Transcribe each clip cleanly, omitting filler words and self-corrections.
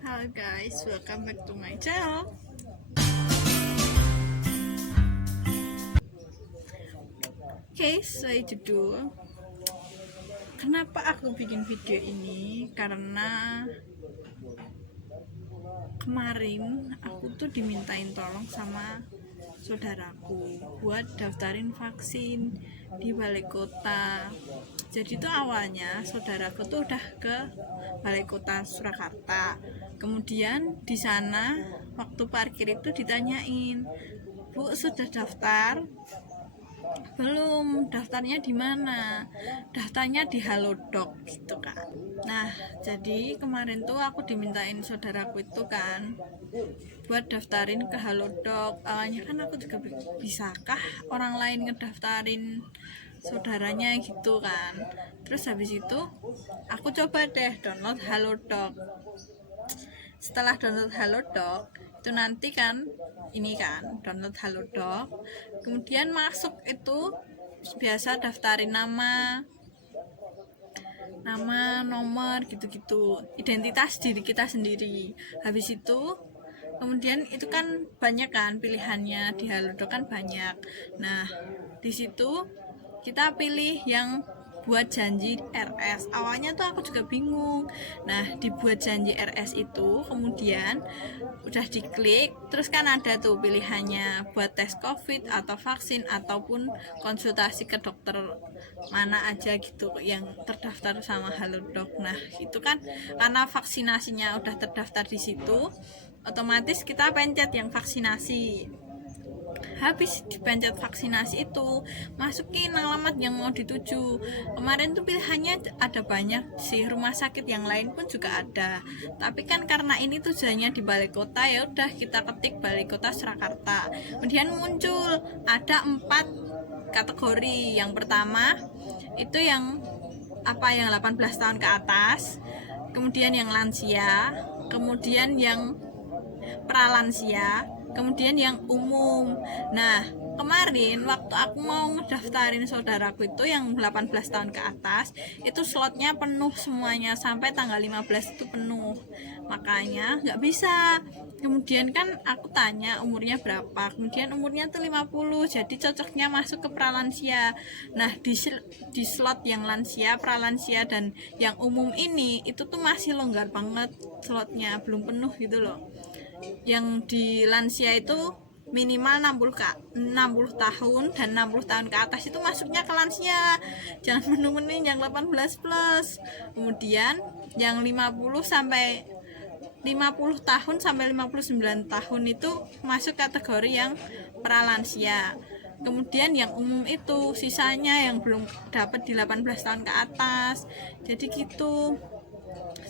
Halo guys, welcome back to my channel. Oke, sesuai judul. Kenapa aku bikin video ini? Karena kemarin aku tuh dimintain tolong sama saudaraku buat daftarin vaksin di balai kota. Jadi tuh awalnya saudaraku tuh udah ke balai kota Surakarta. Kemudian di sana waktu parkir itu ditanyain, "Bu, sudah daftar?" "Belum." "Daftarnya di mana?" "Daftarnya di Halodoc," gitu kan. Nah, jadi kemarin tuh aku dimintain saudaraku itu kan buat daftarin ke Halodoc. Awalnya kan aku juga bisakah orang lain ngedaftarin saudaranya gitu kan. Terus habis itu aku coba deh download Halodoc. Setelah download Halodoc itu nanti kan download Halodoc, kemudian masuk itu biasa daftarin nama, nomor gitu-gitu, identitas diri kita sendiri. Habis itu kemudian itu kan banyak kan pilihannya di Halodoc kan banyak. Nah, di situ kita pilih yang buat janji RS. Awalnya tuh aku juga bingung. Nah, dibuat janji RS itu kemudian udah diklik, terus kan ada tuh pilihannya buat tes COVID atau vaksin ataupun konsultasi ke dokter mana aja gitu yang terdaftar sama Halodoc. Nah, itu kan karena vaksinasinya udah terdaftar di situ, otomatis kita pencet yang vaksinasi. Habis dipencet vaksinasi itu masukin alamat yang mau dituju. Kemarin tuh pilihannya ada banyak sih, rumah sakit yang lain pun juga ada, tapi kan karena ini tujuannya di balai kota, ya udah kita ketik balai kota Surakarta. Kemudian muncul ada 4 kategori. Yang pertama itu yang 18 tahun ke atas, kemudian yang lansia, kemudian yang pralansia, kemudian yang umum. Nah, kemarin waktu aku mau ngedaftarin saudaraku itu yang 18 tahun ke atas, itu slotnya penuh semuanya sampai tanggal 15 itu penuh. Makanya nggak bisa. Kemudian kan aku tanya umurnya berapa, kemudian umurnya tuh 50, jadi cocoknya masuk ke pralansia. Nah, di slot yang lansia, pralansia, dan yang umum ini itu tuh masih longgar banget slotnya, belum penuh gitu loh. Yang di lansia itu minimal 60 tahun dan 60 tahun ke atas itu masuknya ke lansia, jangan menu-menu yang 18 plus. Kemudian yang 50 tahun sampai 59 tahun itu masuk kategori yang pralansia. Kemudian yang umum itu sisanya yang belum dapat di 18 tahun ke atas. Jadi gitu.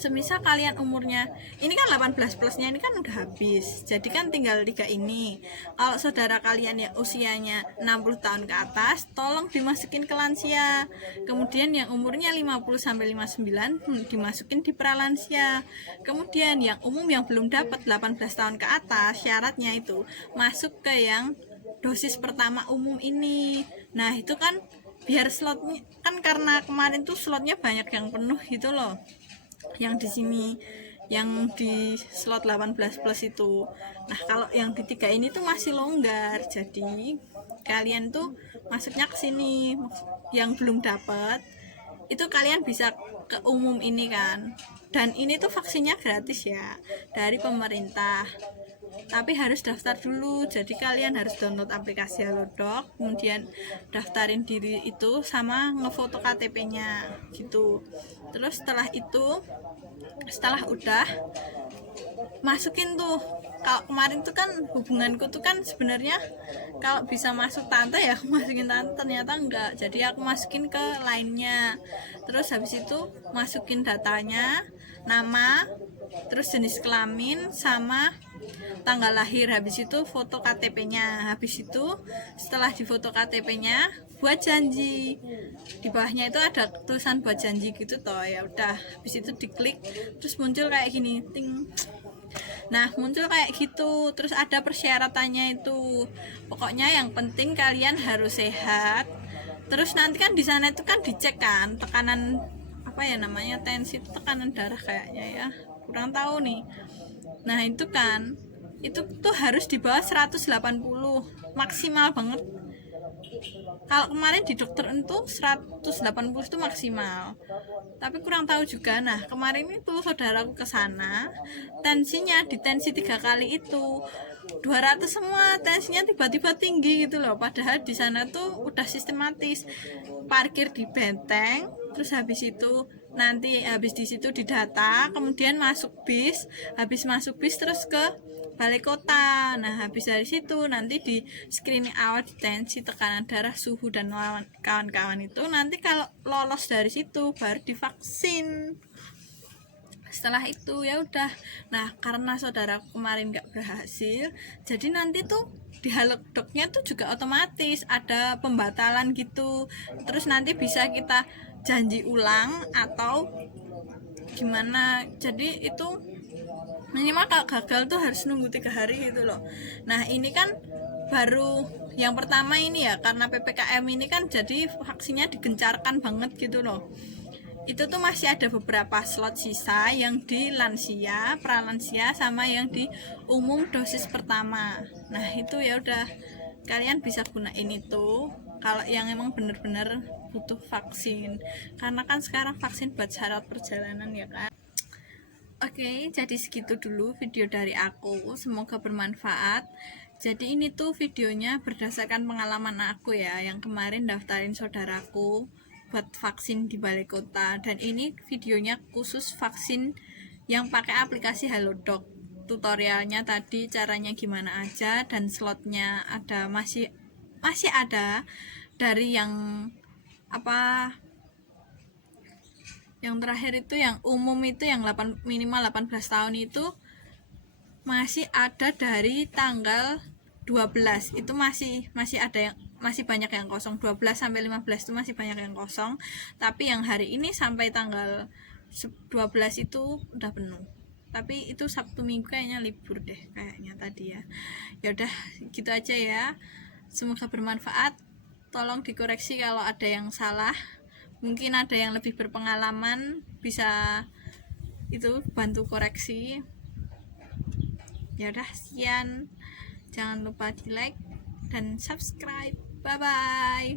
Semisal kalian umurnya ini kan 18 plusnya ini kan udah habis, jadi kan tinggal 3 ini. Kalau saudara kalian ya usianya 60 tahun ke atas, tolong dimasukin ke lansia. Kemudian yang umurnya 50 sampai 59 dimasukin di pralansia. Kemudian yang umum yang belum dapat 18 tahun ke atas, syaratnya itu masuk ke yang dosis pertama umum ini. Nah, itu kan biar slotnya kan, karena kemarin tuh slotnya banyak yang penuh gitu loh, yang di sini, yang di slot 18 plus itu. Nah, kalau yang di 3 ini tuh masih longgar, jadi kalian tuh masuknya ke sini. Yang belum dapat itu kalian bisa ke umum ini kan, dan ini tuh vaksinnya gratis ya dari pemerintah, tapi harus daftar dulu. Jadi kalian harus download aplikasi Halodoc, kemudian daftarin diri itu sama ngefoto KTP-nya gitu. Terus setelah udah masukin tuh, kalau kemarin tuh kan hubunganku tuh kan sebenarnya kalau bisa masuk tante ya aku masukin tante, ternyata enggak, jadi aku masukin ke lainnya. Terus habis itu masukin datanya, nama, terus jenis kelamin sama tanggal lahir. Habis itu foto KTP-nya. Habis itu setelah difoto KTP-nya buat janji. Di bawahnya itu ada tulisan buat janji gitu toh. Ya udah, habis itu diklik terus muncul kayak gini, ting. Nah, muncul kayak gitu. Terus ada persyaratannya itu. Pokoknya yang penting kalian harus sehat. Terus nanti kan di sana itu kan dicek kan tekanan apa ya namanya, tensi, tekanan darah kayaknya ya, kurang tahu nih. Nah itu kan itu tuh harus di bawah 180 maksimal banget. Kalau kemarin di dokter itu 180 itu maksimal, tapi kurang tahu juga. Nah kemarin itu saudaraku ke sana, tensinya di tensi 3 kali itu 200 semua, tensinya tiba-tiba tinggi gitu loh. Padahal di sana tuh udah sistematis parkir di benteng, terus habis itu nanti habis di situ didata, kemudian masuk bis, habis masuk bis terus ke balai kota. Nah habis dari situ nanti di screening awal, di tensi, tekanan darah, suhu dan kawan-kawan itu. Nanti kalau lolos dari situ baru divaksin. Setelah itu ya udah. Nah karena saudara kemarin nggak berhasil, jadi nanti tuh di Halodoc-nya tuh juga otomatis ada pembatalan gitu. Terus nanti bisa kita janji ulang atau gimana. Jadi itu minimal kalau gagal tuh harus nunggu 3 hari gitu loh. Nah ini kan baru yang pertama ini ya, karena PPKM ini kan jadi vaksinnya digencarkan banget gitu loh. Itu tuh masih ada beberapa slot sisa yang di lansia, pralansia, sama yang di umum dosis pertama. Nah itu ya udah, kalian bisa gunain itu kalau yang emang bener-bener butuh vaksin, karena kan sekarang vaksin buat syarat perjalanan ya kan. Oke, jadi segitu dulu video dari aku, semoga bermanfaat. Jadi ini tuh videonya berdasarkan pengalaman aku ya, yang kemarin daftarin saudaraku buat vaksin di balai kota. Dan ini videonya khusus vaksin yang pakai aplikasi Halodoc. Tutorialnya tadi caranya gimana aja, dan slotnya ada, masih ada. Dari yang apa, yang terakhir itu yang umum itu yang minimal 18 tahun itu masih ada dari tanggal 12. Itu masih ada yang masih banyak yang kosong. 12 sampai 15 itu masih banyak yang kosong. Tapi yang hari ini sampai tanggal 12 itu udah penuh. Tapi itu Sabtu Minggu kayaknya libur deh kayaknya tadi ya. Ya udah gitu aja ya. Semoga bermanfaat. Tolong dikoreksi kalau ada yang salah. Mungkin ada yang lebih berpengalaman, bisa itu bantu koreksi. Ya udah sekian, jangan lupa di like dan subscribe. Bye bye.